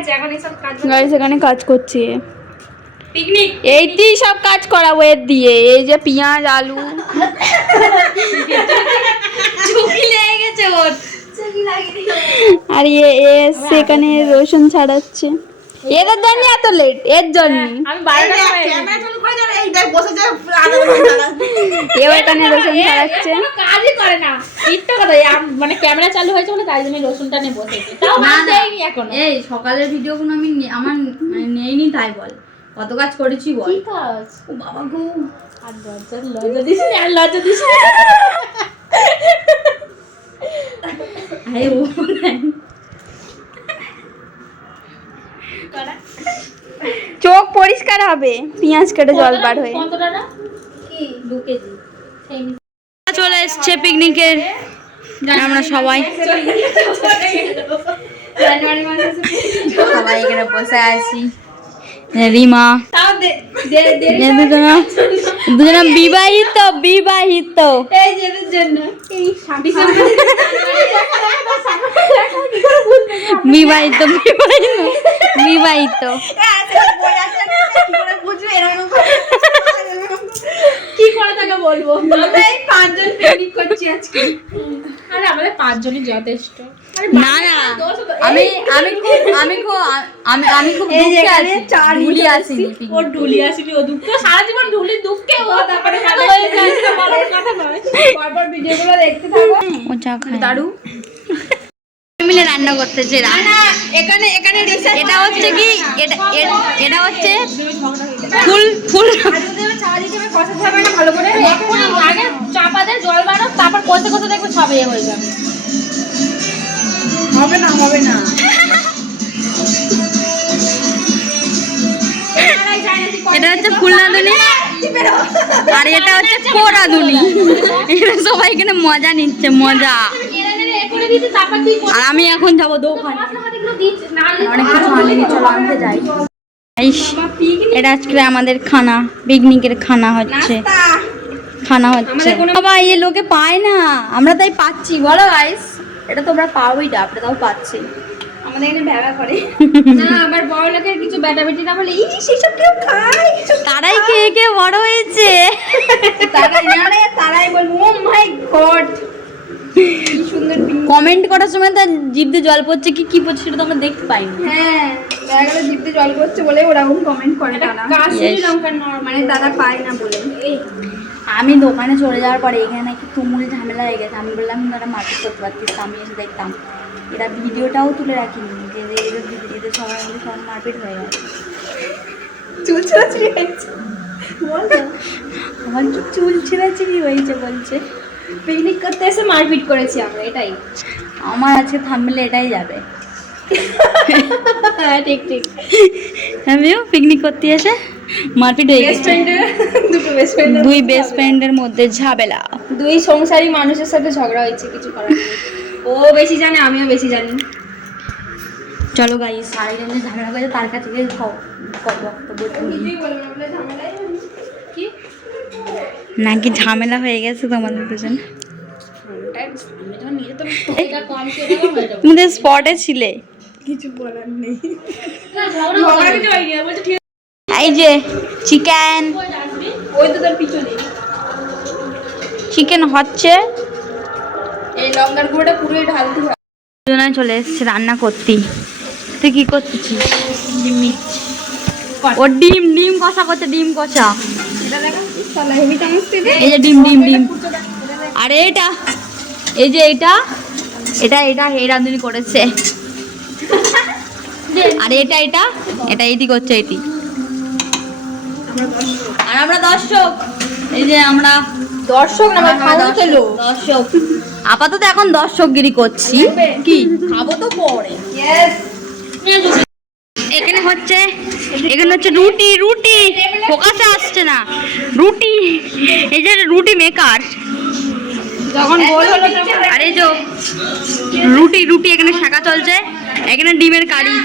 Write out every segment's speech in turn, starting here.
গেছে, এখন এইসব কাজ গাইস এখানে কাজ করছে, পিকনিক এইতেই সব কাজ করাবো এর দিয়ে। এই যে পেঁয়াজ আলু চুকি লেগে গেছে ওর। আর সেখানে রসুন ছাড়াচ্ছে। এদের জন্য এত লেট, এর জন্য। আমি 12টা ক্যামেরা চালু করে দাও, এই দেখ বসে যায় এও এখানে রসুন ছাড়াচ্ছে। কাজই করে না, মিথ্যা কথা। মানে ক্যামেরা চালু হয়েছে বলে তাই জন্য রসুনটা নিয়ে বসেছি। তাও না, হাত না। দেয়নি এখনো। এই সকালের ভিডিওগুলো আমি আমার মানে নেইনি, তাই বল কত কাজ করেছি বল। কি কাজ? ও বাবা গো, আর লজ্জা দিস না, আর লজ্জা দিস না। আরে ও চোখ পরিষ্কার হবে পেঁয়াজ কেটে জল বার হয়ে। কতটা না? কি 2 কেজি সেই চলে এসছে পিকনিকের আমরা সবাই জানুয়ারি মাসে সবাই এখানে বসে আছি। রিমা তাও দুজনা বিবাহিত বিবাহিত। এই যে এদের জন্য এই বিবাহিত বিবাহিত বিবাহিত। কি করে তাকে বলবো? আমরা এই 5 জন পিকনিক করছি আজকে। আরে আমাদের 5 জনই যথেষ্ট। না না আমি আমি খুব আমি খুব আমি আমি খুব দুঃখে আছি, ভুলি আসিনি ও ঢুলি আসিনি, ও দুঃখ সারা জীবন ঢুলি দুঃখে ও তারপরে ভালো হয়ে যায়, সেটা বলার কথা নয়। পরপর ভিডিওগুলো দেখতে থাকো। ও চা খায়। দারু মিলে রান্না করতেছে। এখানে এটা হচ্ছে কি এটা হচ্ছে ফুল ফুল ভালো করে আগে চাপা দিয়ে জল বানাও, তারপর কষে কষে দেখবে সব ইয়ে হয়ে যাবে। হবে না এটা হচ্ছে ফুল রাঁধুনি আর এটা হচ্ছে কো রাঁধুনি। এরা সবাই এখানে মজা নিচ্ছে, মজা। আর আমি এখন যাবো দোকানে, অনেক কিছু আনিনি, চলো আনতে যাই। এটা আজকে আমাদের খানা, পিকনিকের খানা হচ্ছে, খানা হচ্ছে। বাবা এই লোকে পায় না, আমরা তাই পাচ্ছি বলো গাইস। এটা তোমরা পাওই না, আমরা তাও পাচ্ছি। আমাদের এখানে ভেড়া করে না, আবার বড় লোকের কিছু বেটা বেটিরা বলে এই সেসব কেউ খায়, তারাই খেয়ে খেয়ে বড় হয়েছে। তারাই বলবো ও মাই গড কি সুন্দর। কমেন্ট করার সময় তার জিভে জল পড়ছে কি কি পড়ছে সেটা তো আমরা দেখতে পাইনি। হ্যাঁ দেখা গেল জিভে জল করছে বলে ওরকম কমেন্ট করে তারা, কাশ্মীরি লঙ্কা মানে তারা পায় না বলে। আমি দোকানে চলে যাওয়ার পরে এখানে নাকি তুমুল ঝামেলা হয়ে গেছে। আমি বললাম তারা মারপিট করতে পারতিস, আমি এসে দেখতাম। এরা ভিডিওটাও তুলে রাখিনি যে এদের সবাই মিলে সব মারপিট হয়ে গেছে। চুল ছিঁড়াছিঁড়ি হয়েছে আমার কি চুল ছিঁড়াছিঁড়ি হয়েছে বলছে। পিকনিক করতে এসে মারপিট করেছি আমরা, এটাই আমার আজকে থাম্বনেলে এটাই যাবে। হ্যাঁ ঠিক ঠিক। আমিও পিকনিক করতে এসে মারপিট হয়ে গেছে। দুটো বেস্ট ফ্রেন্ড, দুই বেস্ট ফ্রেন্ডের মধ্যে ঝামেলা। দুই সংসারী মানুষের সাথে ঝগড়া হয়েছে, কিছু করার নেই। ও বেশি জানে, আমিও বেশি জানি। চলো গাইস, আরেকজন যে ঝামেলা করেছে তার কাছে গিয়ে বক্তব্য শুনি। কিছুই বলবো না বলে ঝামেলাই কি নাকি ঝামেলা হয়ে গেছে তোমাদের দুজন? তোমাদের স্পটে ছিলে, কিছু বলার নেই। ঝগড়া কিছু হয়নি, বলছে ঠিক এই যে চিকেন ওই তো তার পিছনে চিকেন হচ্ছে। এই লঙ্কার গুঁড়োটা পুরোই ঢালতে হবে। দুজনে চলে এসছে রান্না করতে। তুই কি করতেছিস? ও ডিম ডিম কষা করছে, ডিম কষা। এটা দেখো সালা হেভি চামচ দিবে। এই যে ডিম ডিম ডিম। আরে এটা এই যে এটা এটা এটা এই রাঁধুনি করেছে। আর এটা এটা এটা এটি করছে এটি। আর আমরা দর্শক, এই যে আমরা দর্শক না খাওয়া খেলো। দর্শক আপাতত এখন দর্শকগিরি করছি। কি খাবো তো পরে। ইয়েস এখানে হচ্ছে রুটি রুটি ফোকাসে আসছে না। রুটি, এই যে রুটি মেকার যখন গোল হলো আর এই যে রুটি রুটি এখানে শাঁকা চলছে। এখানে ডিমের কারি,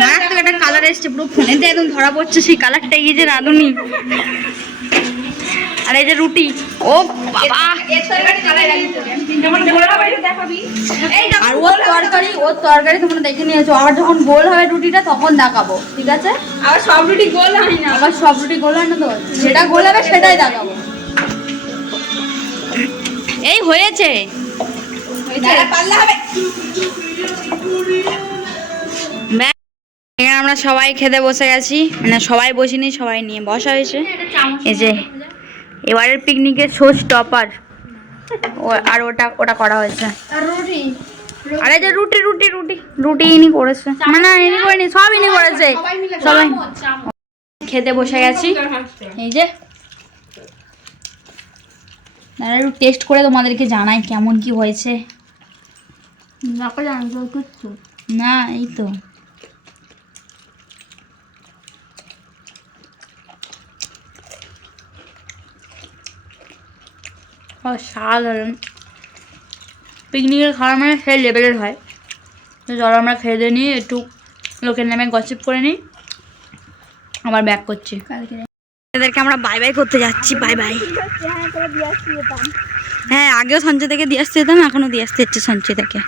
মারাত্মক একটা কালার এসছে, পুরো ফোনেতে একদম ধরা পড়ছে সেই কালারটা। এই যে রাঁধুনি আর এই যে রুটি, ও বাবা। আর ওর তরকারি তোমরা দেখে নিয়েছো, আবার যখন গোল হবে রুটিটা তখন দেখাবো, ঠিক আছে? আবার সব রুটি গোল হয় না। আবার সব রুটি গোল হয় না তো, যেটা গোল হবে সেটাই দেখাবো। এই হয়েছে, পাল্লা হবে। ব্যাস, এখানে আমরা সবাই খেতে বসে গেছি, মানে সবাই বসিনি, সবাই নিয়ে বসা হয়েছে। এই যে এবারের পিকনিকের শোজ টপার, আর ওটা করা হয়েছে। আর এই যে রুটি রুটি রুটি রুটি ইনি করেছে, মানে ইনি করেনি, সব ইনি করেছে। সবাই খেতে বসে গেছি। এই যে একটু টেস্ট করে তোমাদেরকে জানাই কেমন কি হয়েছে। না এই তো অসাধারণ। পিকনিকের খাওয়া মানে সেই লেভেলের হয়। তো চলো আমরা খেয়ে দিয়ে নিই, একটু লোকের নামে গসিপ করে নিই, আবার ব্যাক করছি। এদেরকে আমরা বাই বাই করতে যাচ্ছি, বাই বাই। হ্যাঁ আগেও সঞ্চয় থেকে দিয়ে আসতে যেতাম, এখনও দিয়ে আসতে হচ্ছে সঞ্চয় থেকে।